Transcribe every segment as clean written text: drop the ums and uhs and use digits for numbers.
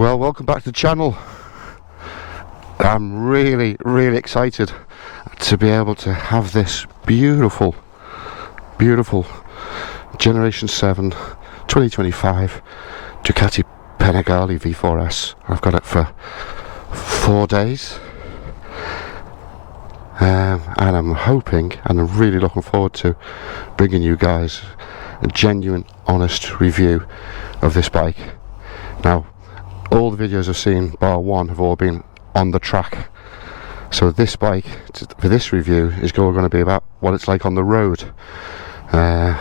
Well, welcome back to the channel. I'm really excited to be able to have this beautiful Generation 7 2025 Ducati Panigale V4S. I've got it for 4 days, and I'm hoping and I'm really looking forward to bringing you guys a genuine, honest review of this bike. Now, all the videos I've seen, bar one, have all been on the track. So this bike, for this review, is going to be about what it's like on the road. And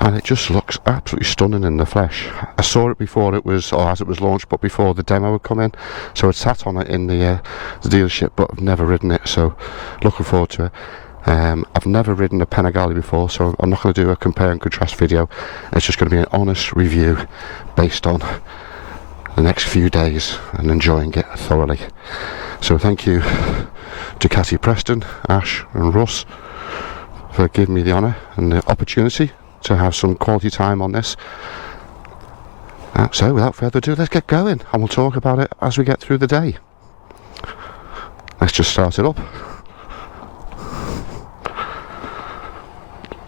it just looks absolutely stunning in the flesh. I saw it before it was, or as it was launched, but before the demo had come in. So I sat on it in the dealership, but I've never ridden it, so looking forward to it. I've never ridden a Panigale before, so I'm not going to do a compare and contrast video. It's just going to be an honest review based on the next few days and enjoying it thoroughly. So thank you Ducatipreston, Ash and Russ for giving me the honour and the opportunity to have some quality time on this. So without further ado, let's get going and we'll talk about it as we get through the day. Let's just start it up.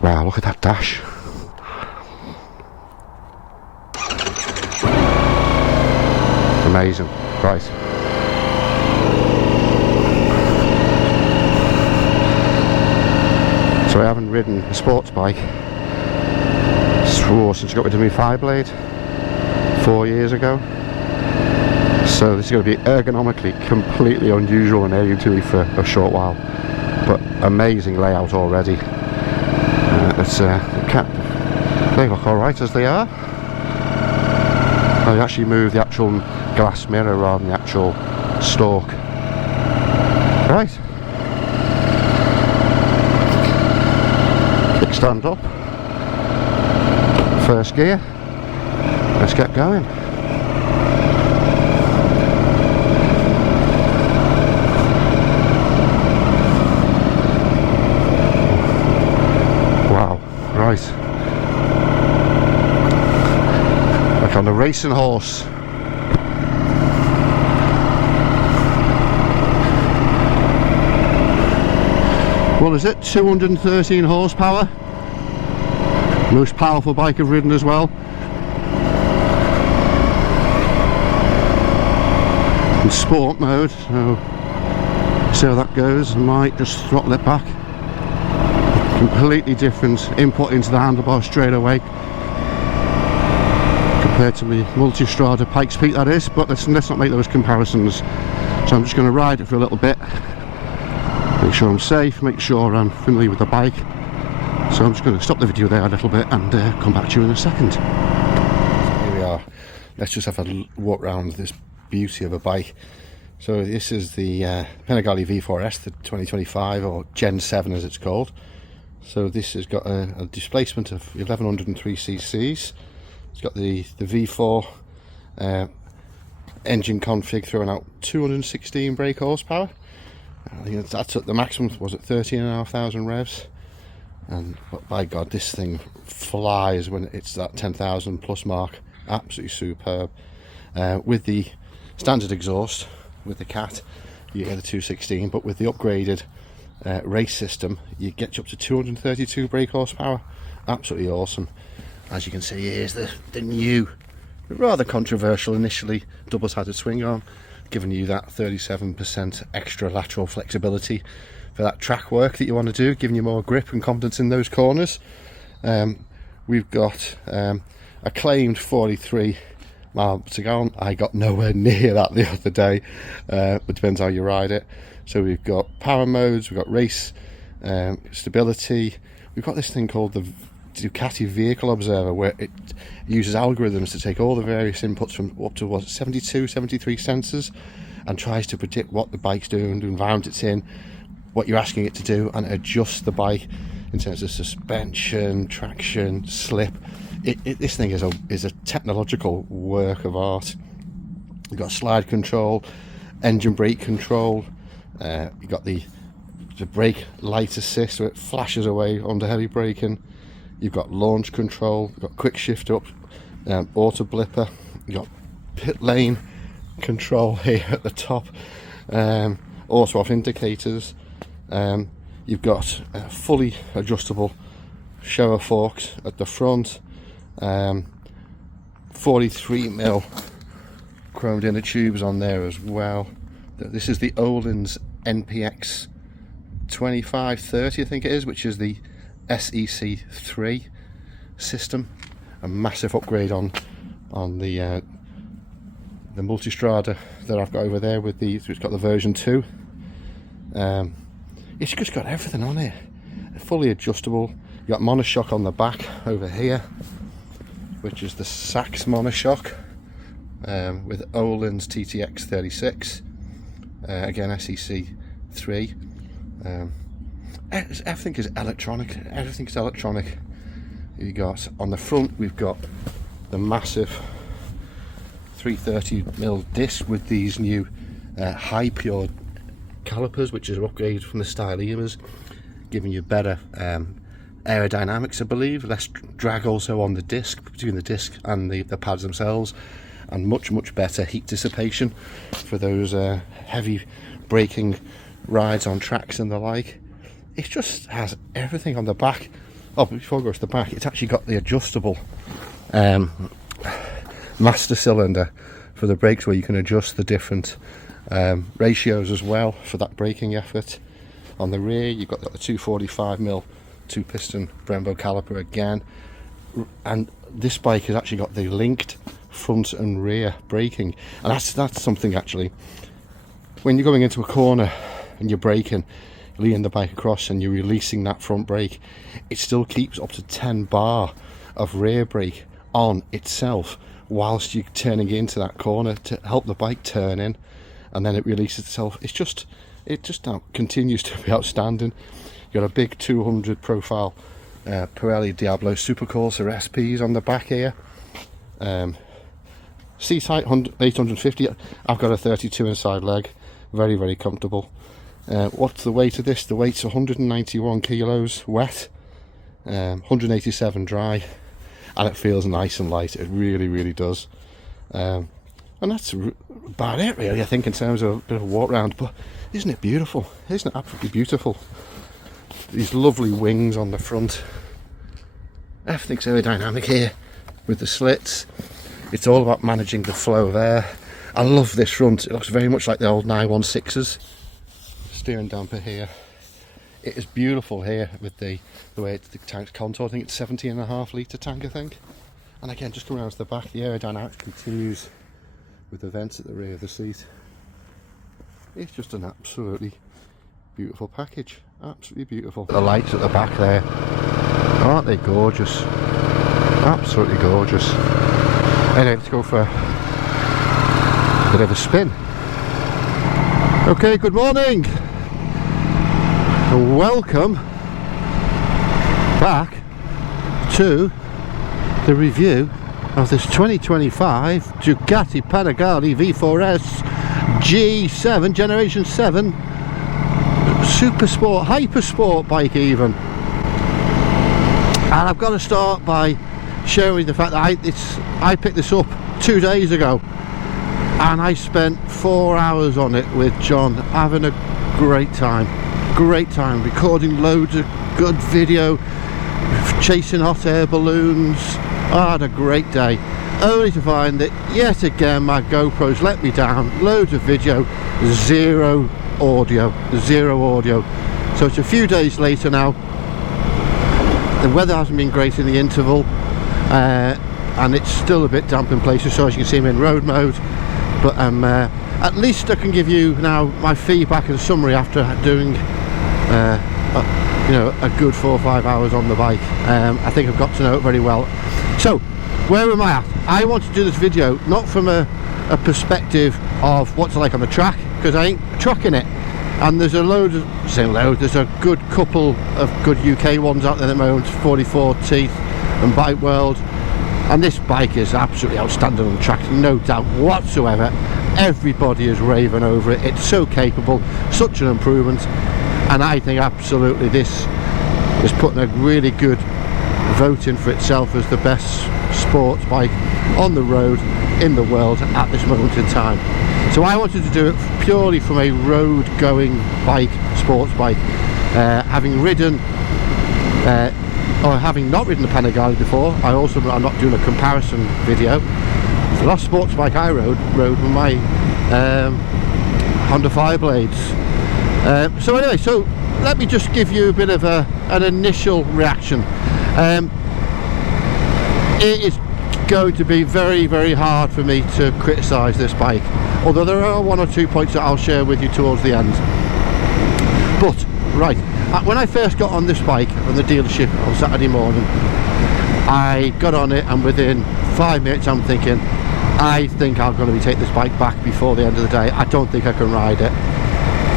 Wow, look at that dash. Amazing. Right. So I haven't ridden a sports bike since I got rid of my 5-blade 4 years ago. So this is going to be ergonomically completely unusual and alien to me for a short while. But amazing layout already. They look alright as they are. I actually moved the actual glass mirror rather than the actual stalk. Right. Kickstand up. First gear. Let's get going. Right, like on a racing horse. What is it? 213 horsepower. Most powerful bike I've ridden as well. In sport mode, so see how that goes. I might just throttle it back. Completely different input into the handlebar straight away compared to my multi-strada Pikes Peak, that is, but let's not make those comparisons. So I'm just going to ride it for a little bit, make sure I'm safe, make sure I'm familiar with the bike. So I'm just going to stop the video there a little bit and come back to you in a second. So here we are. Let's just have a walk around this beauty of a bike. So this is the Panigale V4S, the 2025, or Gen 7 as it's called. So this has got a displacement of 1103 cc's. It's got the V4 engine config throwing out 216 brake horsepower. I think that's at the maximum, was at 13,500 revs. And but by God, this thing flies when it's that 10,000 plus mark. Absolutely superb. With the standard exhaust, with the cat, you get the 216, but with the upgraded race system, you get up to 232 brake horsepower. Absolutely awesome. As you can see, here's the new, rather controversial initially, double-sided swing arm, giving you that 37% extra lateral flexibility for that track work that you want to do, giving you more grip and confidence in those corners. We've got a claimed 43 miles per gallon. I got nowhere near that the other day, but depends how you ride it. So we've got power modes, we've got race, stability. We've got this thing called the Ducati Vehicle Observer, where it uses algorithms to take all the various inputs from up to what, 72, 73 sensors, and tries to predict what the bike's doing, the environment it's in, what you're asking it to do, and adjust the bike in terms of suspension, traction, slip. This thing is a technological work of art. You've got slide control, engine brake control. You've got the brake light assist, so it flashes away under heavy braking. You've got launch control, you've got quick shift up, auto blipper. You've got pit lane control here at the top, auto off indicators. You've got fully adjustable shower forks at the front, 43mm chromed inner tubes on there as well. This is the Öhlins NPX 2530, I think it is, which is the SEC3 system. A massive upgrade on the Multistrada that I've got over there with the, so it's got the version 2. It's just got everything on it. Fully adjustable. You got monoshock on the back over here, which is the Sachs monoshock, with Öhlins TTX 36. Again, SEC3. Everything is electronic. Everything's electronic. You got on the front, we've got the massive 330mm disc with these new high pure calipers, which is an upgrade from the Stylemas, giving you better aerodynamics, I believe, less drag also on the disc, between the disc and the pads themselves, and much better heat dissipation for those heavy braking rides on tracks and the like. It just has everything on the back. Oh, but before I go to the back, it's actually got the adjustable master cylinder for the brakes, where you can adjust the different ratios as well for that braking effort. On the rear, you've got the 245mm 2-piston Brembo caliper again, and this bike has actually got the linked front and rear braking, and that's something actually. When you're going into a corner and you're braking, leaning the bike across and you're releasing that front brake, it still keeps up to 10 bar of rear brake on itself whilst you're turning into that corner to help the bike turn in, and then it releases itself. It just now continues to be outstanding. You've got a big 200 profile Pirelli Diablo Supercorsa SPs on the back here. Seat height 850. I've got a 32 inside leg, very comfortable. What's the weight of this? The weight's 191 kilos wet, 187 dry, and it feels nice and light. It really does. And that's about it really, I think, in terms of a bit of a walk round. But isn't it beautiful? Isn't it absolutely beautiful? These lovely wings on the front. Everything's aerodynamic here with the slits. It's all about managing the flow of air. I love this front. It looks very much like the old 916s. Steering damper here. It is beautiful here with the way the tank's contoured. I think it's 17.5 litre tank, I think. And again, just coming around to the back, the aerodynamics continues with the vents at the rear of the seat. It's just an absolutely beautiful package. Absolutely beautiful. The lights at the back there, aren't they gorgeous? Absolutely gorgeous. Anyway, let's go for a bit of a spin. Okay, good morning. Welcome back to the review of this 2025 Ducati Panigale V4S G7 Generation 7 Super Sport, Hyper Sport bike even. And I've got to start by showing the fact that I picked this up 2 days ago, and I spent 4 hours on it with John, having a great time, recording loads of good video, chasing hot air balloons. I had a great day, only to find that yet again my GoPro's let me down. Loads of video, zero audio. So it's a few days later now. The weather hasn't been great in the interval, and it's still a bit damp in places, so as you can see I'm in road mode. But at least I can give you now my feedback and summary after doing you know, a good 4 or 5 hours on the bike. I think I've got to know it very well. So where am I at? I want to do this video not from a perspective of what's it like on the track, because I ain't trucking it, and there's a load of, there's a good couple of good UK ones out there at the moment, 44 Teeth and Bike World, and this bike is absolutely outstanding on the track, no doubt whatsoever. Everybody is raving over it. It's so capable, such an improvement, and I think absolutely this is putting a really good vote in for itself as the best sports bike on the road in the world at this moment in time. So I wanted to do it purely from a road going bike, sports bike, having ridden or having not ridden the Panigale before. I'm not doing a comparison video. The last sports bike I rode with my Honda Fireblades. So anyway, so let me just give you a bit of an initial reaction. It is going to be very, very hard for me to criticise this bike, although there are one or two points that I'll share with you towards the end. But right, when I first got on this bike from the dealership on Saturday morning, I got on it, and within 5 minutes I'm thinking, I think I'm going to be taking this bike back before the end of the day. I don't think I can ride it.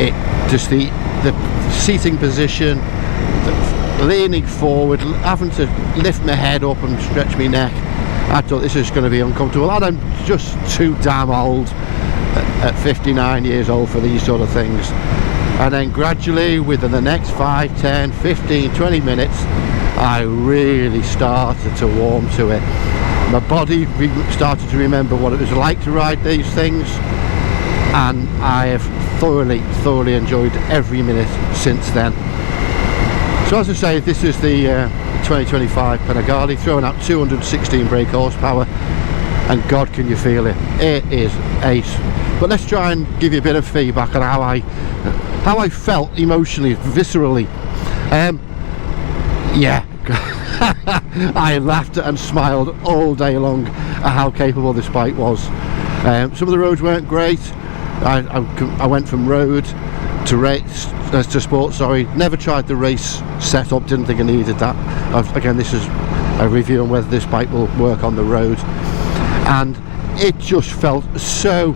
It just the seating position, the leaning forward, having to lift my head up and stretch my neck. I thought this is going to be uncomfortable, and I'm just too damn old at 59 years old for these sort of things. And then gradually, within the next 5, 10, 15, 20 minutes, I really started to warm to it. My body started to remember what it was like to ride these things, and I have thoroughly enjoyed every minute since then. So as I say, this is the 2025 Panigale, throwing out 216 brake horsepower, and God, can you feel it? It is ace. But let's try and give you a bit of feedback on how I felt emotionally, viscerally. Yeah, I laughed and smiled all day long at how capable this bike was. Some of the roads weren't great. I went from road to race to sport. Sorry, never tried the race setup. Didn't think I needed that. Again, this is a review on whether this bike will work on the road, and it just felt so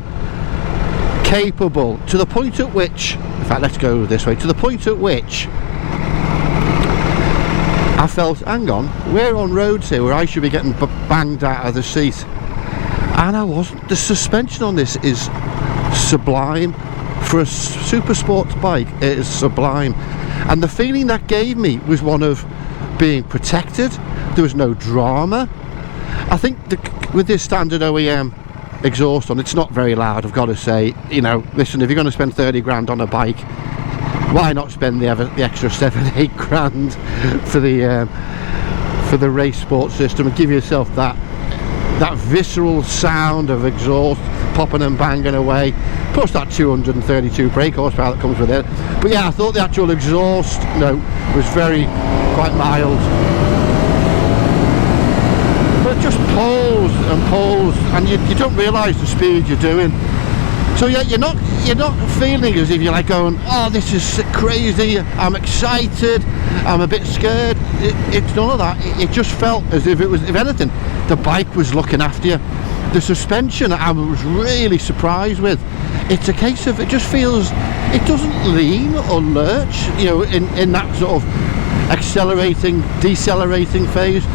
capable, to the point at which, in fact, let's go this way, to the point at which I felt, hang on, we're on roads here where I should be getting banged out of the seat, and I wasn't. The suspension on this is sublime. For a super sports bike, it is sublime, and the feeling that gave me was one of being protected. There was no drama. I think with this standard OEM exhaust on, it's not very loud, I've got to say. You know, listen, if you're going to spend 30 grand on a bike, why not spend the extra 7-8 grand for the race sports system and give yourself that visceral sound of exhaust popping and banging away, plus that 232 brake horsepower that comes with it. But yeah, I thought the actual exhaust note was quite mild, but it just pulls and pulls, and you don't realise the speed you're doing. So yeah, you're not feeling as if you're like going, oh, this is crazy, I'm excited, I'm a bit scared. It's none of that. It just felt as if it was, if anything, the bike was looking after you. The suspension I was really surprised with. It's a case of, it just feels, it doesn't lean or lurch, you know, in that sort of accelerating, decelerating phase.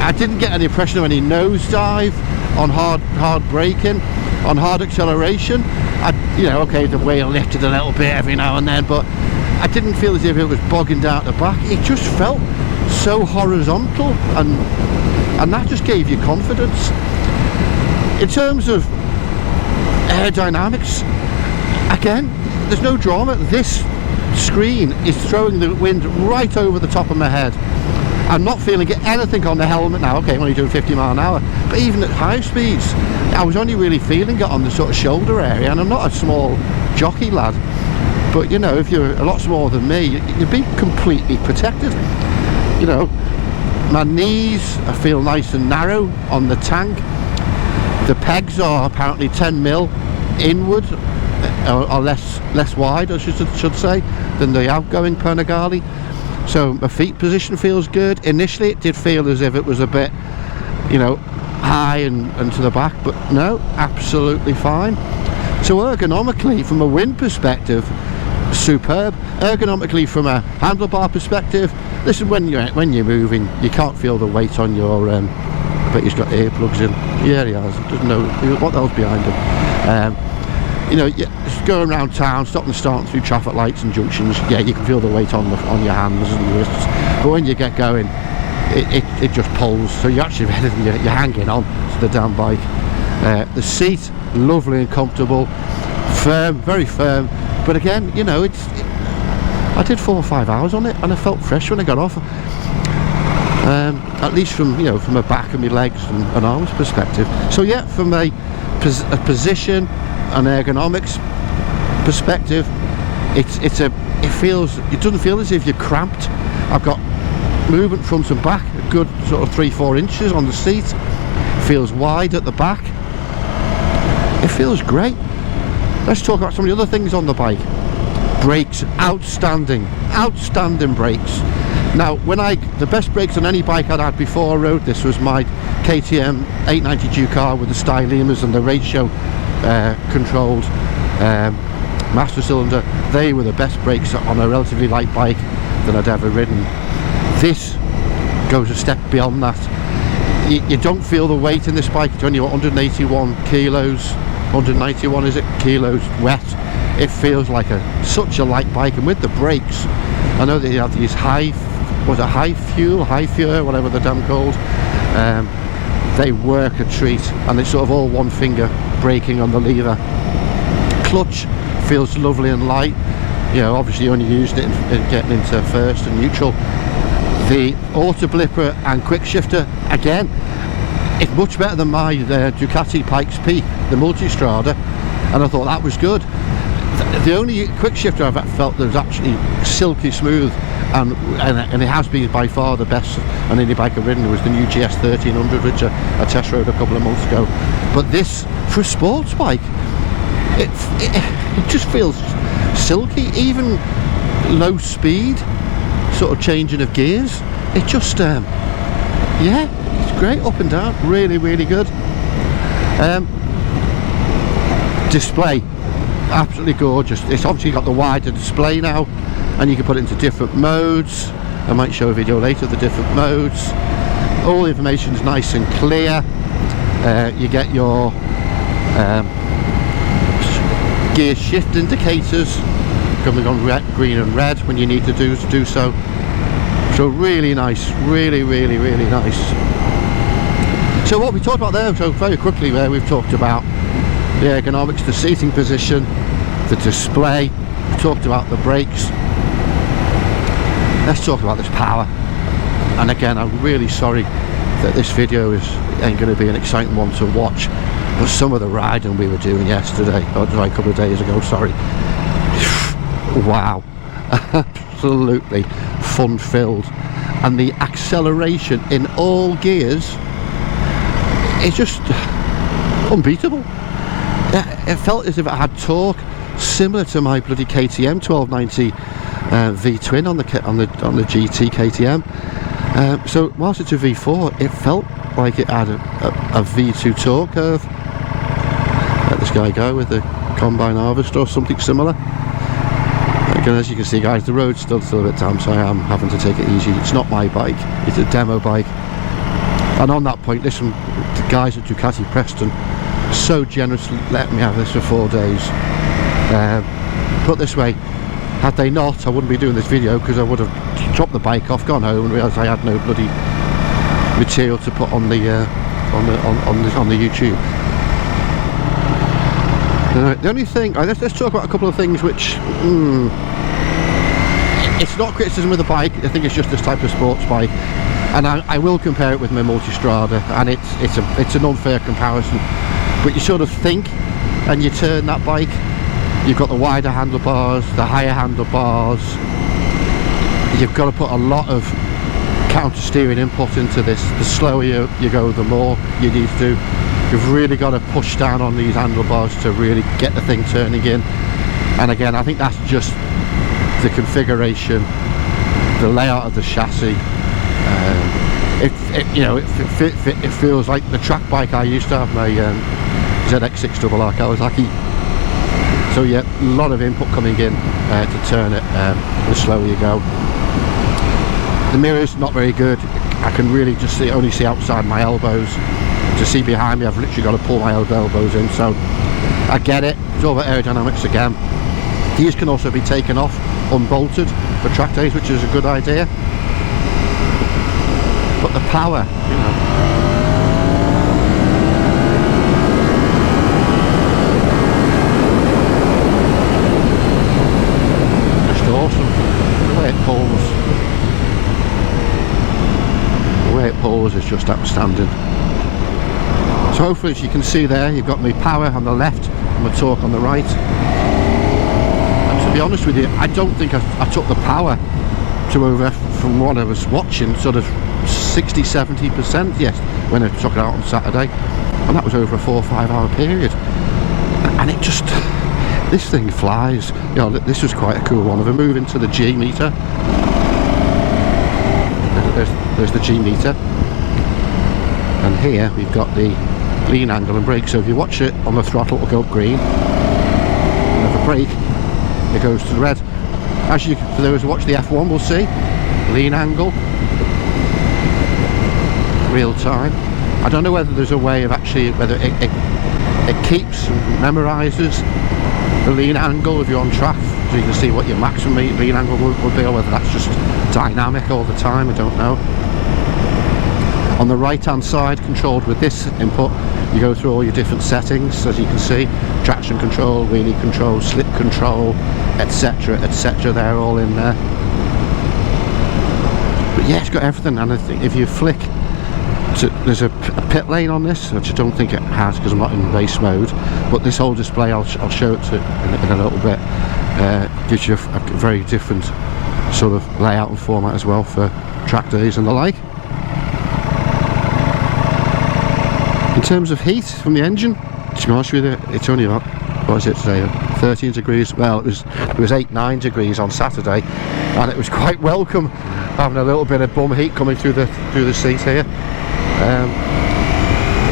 I didn't get any impression of any nosedive on hard braking, on hard acceleration. You know, okay, the wheel lifted a little bit every now and then, but I didn't feel as if it was bogging down the back. It just felt so horizontal, and that just gave you confidence. In terms of aerodynamics, again, there's no drama. This screen is throwing the wind right over the top of my head. I'm not feeling anything on the helmet now. Okay, I'm only doing 50 mile an hour, but even at high speeds, I was only really feeling it on the sort of shoulder area, and I'm not a small jockey lad, but you know, if you're a lot smaller than me, you'd be completely protected. You know, my knees, I feel nice and narrow on the tank. The pegs are apparently 10 mil inward, or less wide, I should say, than the outgoing Panigale. So my feet position feels good. Initially it did feel as if it was a bit, you know, high and to the back, but no, absolutely fine. So ergonomically, from a wind perspective, superb. Ergonomically, from a handlebar perspective, listen, when you're moving, you can't feel the weight on your but he's got earplugs in. Yeah, he has. Doesn't know what else behind him. You know, just going around town, stopping and starting through traffic lights and junctions, yeah, you can feel the weight on your hands and wrists. But when you get going, it just pulls, so you actually you're hanging on to the damn bike. The seat, lovely and comfortable, firm, very firm, but again, you know, I did 4 or 5 hours on it and I felt fresh when I got off. At least from, you know, from my back and my legs and arms perspective. So yeah, from a position and ergonomics perspective, it doesn't feel as if you're cramped. I've got movement front and back, a good sort of 3-4 inches on the seat. Feels wide at the back. It feels great. Let's talk about some of the other things on the bike. Brakes, outstanding brakes. Now, the best brakes on any bike I'd had before I rode this was my KTM 890 Ducati with the stylemas and the ratio controlled master cylinder. They were the best brakes on a relatively light bike that I'd ever ridden. This goes a step beyond that. You don't feel the weight in this bike. It's only 181 kilos, 191 is it, kilos wet. It feels like such a light bike, and with the brakes, I know that you have these high fuel, whatever they're damn called. They work a treat, and it's sort of all one finger braking on the lever. Clutch feels lovely and light. You know, obviously you only used it in getting into first and neutral. The auto blipper and quick shifter, again, it's much better than my Ducati Pikes Peak, the Multistrada, and I thought that was good. The only quick shifter I've felt that was actually silky smooth, and it has been by far the best on any bike I've ridden, was the new GS 1300, which I test rode a couple of months ago. But this, for a sports bike, it just feels silky. Even low speed sort of changing of gears, it just yeah, it's great up and down, really good. Display, absolutely gorgeous. It's obviously got the wider display now, and you can put it into different modes. I might show a video later of the different modes. All the information is nice and clear. You get your gear shift indicators coming on green and red when you need to do so. So really nice, really nice. So what we talked about there, so very quickly there, we've talked about the ergonomics, the seating position, the display, we talked about the brakes. Let's talk about this power. And again, I'm really sorry that this video ain't going to be an exciting one to watch, but some of the riding we were doing yesterday, or a couple of days ago, sorry, wow, absolutely fun filled. And the acceleration in all gears is just unbeatable. It felt as if it had torque similar to my bloody KTM 1290 V-twin on the GT KTM. So whilst it's a V4, it felt like it had a V2 torque curve. Let this guy go with the combine harvester or something similar. Again, as you can see, guys, the road's still a bit damp, so I am having to take it easy. It's not my bike, it's a demo bike. And on that point, listen, the guys at Ducati Preston so generously let me have this for 4 days. Put this way, had they not, I wouldn't be doing this video, because I would have dropped the bike off, gone home, and realised I had no bloody material to put on the YouTube. The only thing, let's talk about a couple of things which it's not criticism of the bike. I think it's just this type of sports bike, and I will compare it with my Multistrada, and it's an unfair comparison. But you sort of think, and you turn that bike, you've got the wider handlebars, the higher handlebars, you've got to put a lot of counter steering input into this. The slower you go, the more you need to do. You've really got to push down on these handlebars to really get the thing turning in. And again, I think that's just the configuration, the layout of the chassis. It feels like the track bike I used to have, my ZX6RR Kawasaki. So yeah, a lot of input coming in to turn it the slower you go. The mirror's not very good. I can really just only see outside my elbows. To see behind me, I've literally got to pull my old elbows in, so I get it. It's all about aerodynamics again. These can also be taken off, unbolted for track days, which is a good idea. power, you know. Just awesome. The way it pulls. The way it pulls is just outstanding. So hopefully, as you can see there, you've got my power on the left and my torque on the right. And to be honest with you, I don't think I took the power to over, from what I was watching, sort of 60–70%, yes, when I took it out on Saturday, and that was over a 4 or 5 hour period. And it just, this thing flies. You know, this was quite a cool one. If I move into the G meter, there's the G meter, and here we've got the lean angle and brake. So if you watch it on the throttle, it will go green, and if I brake, it goes to the red. As you, for those who watch the F1 will see, lean angle, real time. I don't know whether there's a way of actually, whether it keeps and memorises the lean angle if you're on track, so you can see what your maximum lean angle would be, or whether that's just dynamic all the time, I don't know. On the right hand side, controlled with this input, you go through all your different settings, as you can see, traction control, wheelie control, slip control, etc, etc, they're all in there. But yeah, it's got everything, and I think if you flick to, there's a pit lane on this, which I don't think it has because I'm not in race mode, but this whole display, I'll show it in a little bit, gives you a very different sort of layout and format as well for track days and the like. In terms of heat from the engine, to be honest with you, it's only about, what is it today, 13 degrees, well it was 8–9 degrees on Saturday, and it was quite welcome having a little bit of bum heat coming through the seat here.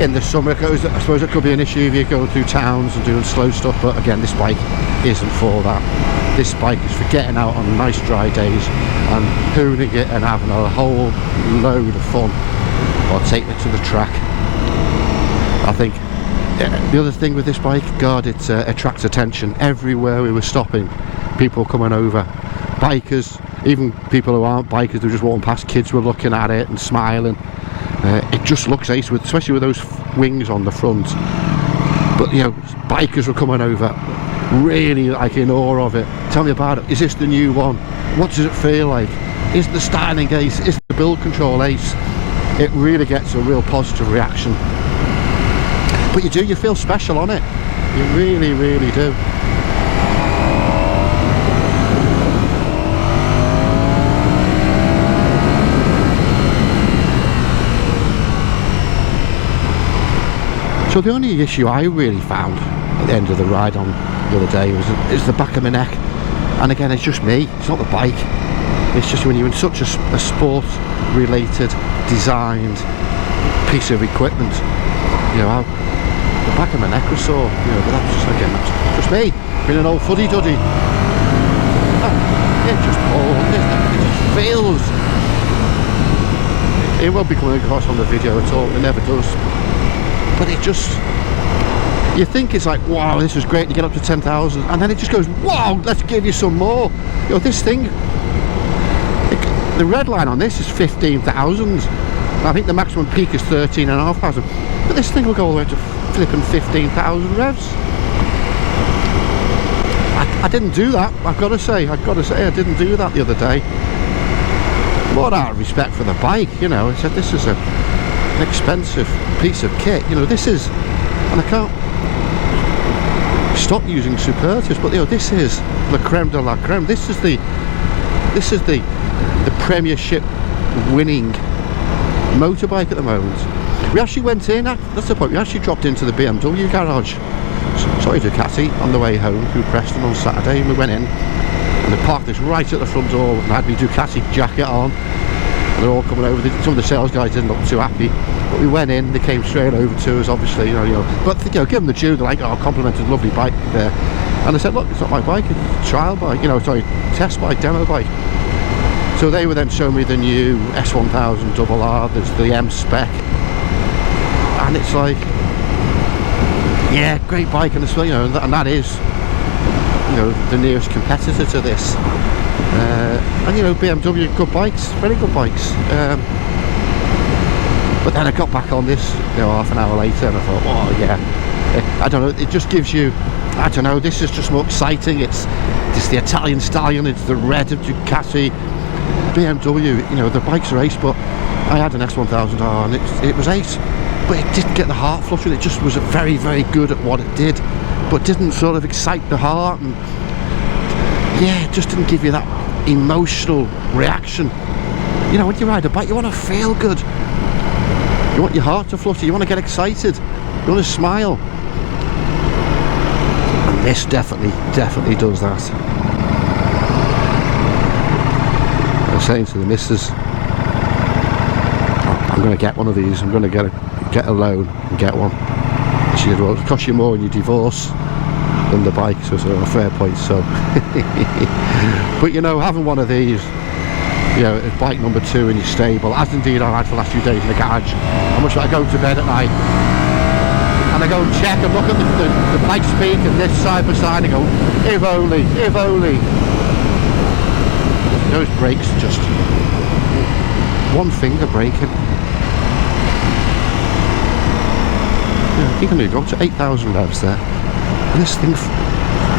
In the summer, I suppose it could be an issue if you're going through towns and doing slow stuff, but again, this bike isn't for that. This bike is for getting out on nice dry days and hooning it and having a whole load of fun, or taking it to the track. I think the other thing with this bike, God, it attracts attention. Everywhere we were stopping, people coming over, bikers, even people who aren't bikers, they were just walking past, kids were looking at it and smiling. It just looks ace, especially with those wings on the front. But you know, bikers were coming over, really like in awe of it. Tell me about it. Is this the new one? What does it feel like? Is the styling ace? Is the build control ace? It really gets a real positive reaction. But you feel special on it. You really, really do. So the only issue I really found at the end of the ride on the other day is the back of my neck. And again, it's just me, it's not the bike. It's just when you're in such a sport-related, designed piece of equipment, you know, the back of my neck was sore, you know, but that's just, again, that's just me, being an old fuddy-duddy. It just feels. It won't be coming across on the video at all, it never does. But it just, you think it's like, wow, this is great, you get up to 10,000, and then it just goes, wow, let's give you some more. You know, this thing, the red line on this is 15,000. I think the maximum peak is 13,500. But this thing will go all the way to flipping 15,000 revs. I didn't do that, I've got to say I didn't do that the other day. More out of respect for the bike, you know. I said this is an expensive piece of kit, you know, this is, and I can't stop using superlatives, but you know, this is the creme de la creme. This is the premiership winning motorbike at the moment. We actually went in, that's the point, we actually dropped into the BMW garage, sorry Ducati, on the way home through Preston on Saturday, and we went in and they parked this right at the front door, and I had my Ducati jacket on, and they're all coming over. Some of the sales guys didn't look too happy, but we went in, they came straight over to us, obviously, you know, but you know, give them the due, they're like, oh, complimented, lovely bike there. And I said, look, it's not my bike, it's a trial bike, you know, sorry, test bike, demo bike. So they were then showing me the new S1000 RR, there's the M spec, and it's like, yeah, great bike, and it's, you know, and that is, you know, the nearest competitor to this. And you know, BMW, good bikes, very good bikes. But then I got back on this, you know, half an hour later, and I thought, oh yeah, I don't know, it just gives you, I don't know, this is just more exciting. It's the Italian stallion, it's the red of Ducati, BMW, you know, the bikes are ace, but I had an S1000R and it was ace, but it didn't get the heart fluttering. It just was very, very good at what it did, but didn't sort of excite the heart, and yeah, it just didn't give you that emotional reaction. You know, when you ride a bike, you want to feel good. You want your heart to flutter, you want to get excited, you want to smile. And this definitely does that. I was saying to the missus, I'm going to get one of these, I'm going to get a loan and get one. She said, well, it'll cost you more when you divorce than the bike, so it's a fair point, so. But you know, having one of these, you know, it's bike number 2 in your stable, as indeed I had for the last few days in the garage. How much I go to bed at night and I go and check and look at the bike speed and this side by side and go, if only. Those brakes are just one finger braking. Yeah, you can only go up to 8,000 revs there, and this thing's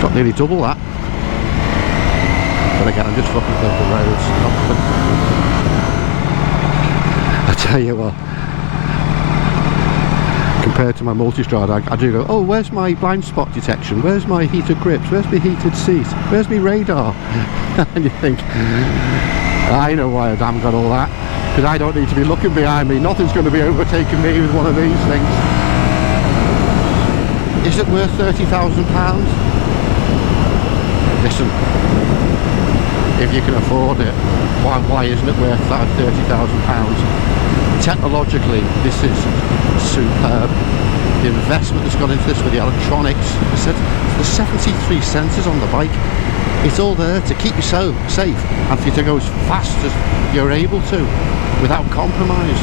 got nearly double that. But again, I'm just looking at the roads. I tell you what, compared to my multi-strada, I do go, oh, where's my blind spot detection? Where's my heated grips? Where's my heated seat? Where's my radar? And you think, I know why I damn got all that, because I don't need to be looking behind me. Nothing's going to be overtaking me with one of these things. Is it worth £30,000? Listen, if you can afford it, why isn't it worth that £30,000? Technologically, this is superb. The investment that's gone into this with the electronics, I said, the 73 sensors on the bike, it's all there to keep you so safe and for you to go as fast as you're able to without compromise.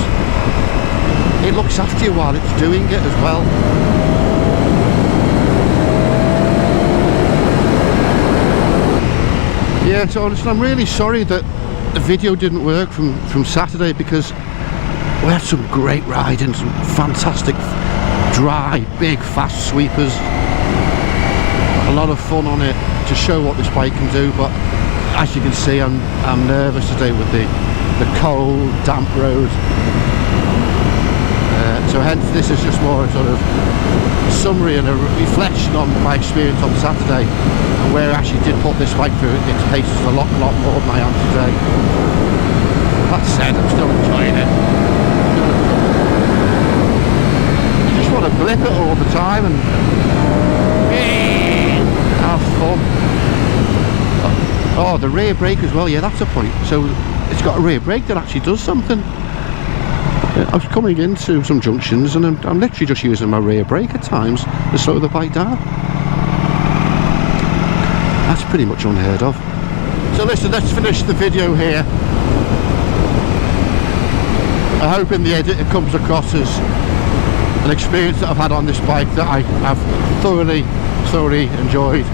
It looks after you while it's doing it as well. Yeah, so listen, I'm really sorry that the video didn't work from Saturday, because we had some great riding, some fantastic dry, big, fast sweepers. A lot of fun on it to show what this bike can do, but as you can see, I'm nervous today with the cold, damp road. So hence this is just more a sort of summary and a reflection on my experience on Saturday, and where I actually did put this bike through its paces a lot more than I am today. That said, I'm still enjoying it. You just want to blip it all the time and have fun. Oh, the rear brake as well, yeah, that's a point. So it's got a rear brake that actually does something. I was coming into some junctions and I'm literally just using my rear brake at times to slow the bike down. That's pretty much unheard of. So listen, let's finish the video here. I hope in the edit it comes across as an experience that I've had on this bike that I have thoroughly enjoyed.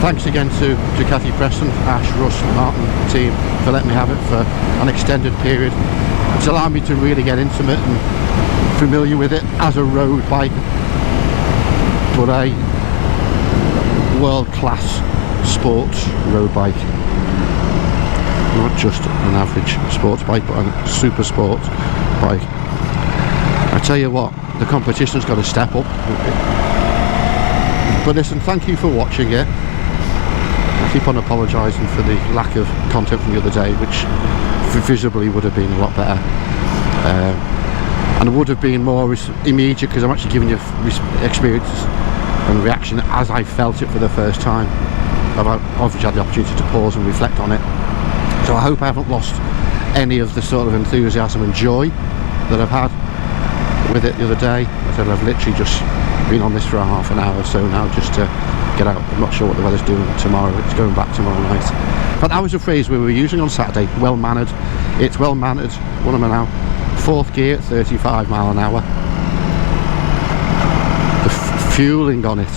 Thanks again to ducatipreston, Ash, Russ, Martin, team for letting me have it for an extended period. It's allowed me to really get intimate and familiar with it as a road bike, but a world-class sports road bike. Not just an average sports bike, but a super sports bike. I tell you what, the competition's got to step up. But listen, thank you for watching it. I keep on apologising for the lack of content from the other day, which visibly would have been a lot better, and it would have been more immediate, because I'm actually giving you experience and reaction as I felt it for the first time. I've obviously had the opportunity to pause and reflect on it, so I hope I haven't lost any of the sort of enthusiasm and joy that I've had with it the other day. I said I've literally just been on this for a half an hour or so now, just to get out. I'm not sure what the weather's doing tomorrow. It's going back tomorrow night. But that was a phrase we were using on Saturday, well-mannered. It's well-mannered. What am I now? 4th gear at 35 mile an hour. The fueling on it,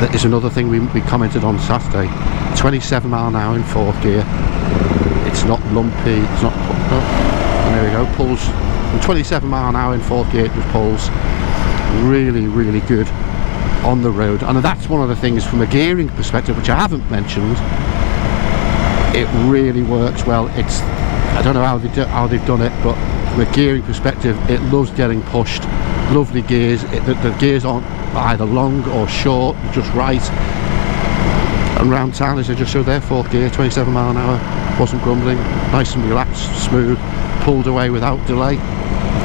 that is another thing we commented on Saturday. 27 mile an hour in 4th gear. It's not lumpy, it's not And there we go, pulls from 27 mile an hour in 4th gear, it just pulls really, really good on the road. And that's one of the things from a gearing perspective, which I haven't mentioned. It really works well. It's, I don't know how they've done it, but from a gearing perspective, it loves getting pushed. Lovely gears. The gears aren't either long or short, just right. And round town, as I just showed there, 4th gear, 27 mile an hour, wasn't grumbling, nice and relaxed, smooth, pulled away without delay.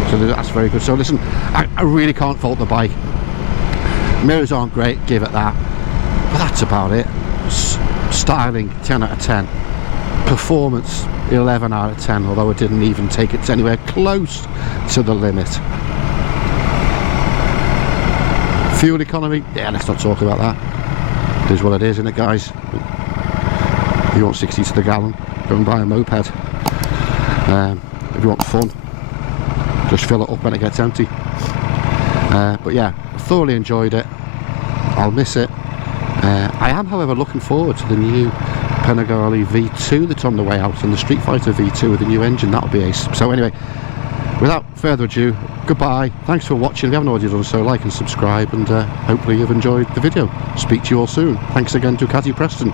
So that's very good. So listen, I really can't fault the bike. Mirrors aren't great, give it that, but that's about it. Styling, 10 out of 10. Performance, 11 out of 10, although it didn't even take it anywhere close to the limit. Fuel economy, yeah, let's not talk about that. It is what it is, isn't it, guys? If you want 60 to the gallon, go and buy a moped. If you want fun, just fill it up when it gets empty. But yeah, thoroughly enjoyed it. I'll miss it. I am, however, looking forward to the new Panigale V2 that's on the way out, and the Street Fighter V2 with the new engine. That'll be ace. So anyway, without further ado, goodbye. Thanks for watching. If you haven't already done so, like and subscribe, and hopefully you've enjoyed the video. Speak to you all soon. Thanks again, Ducati Preston.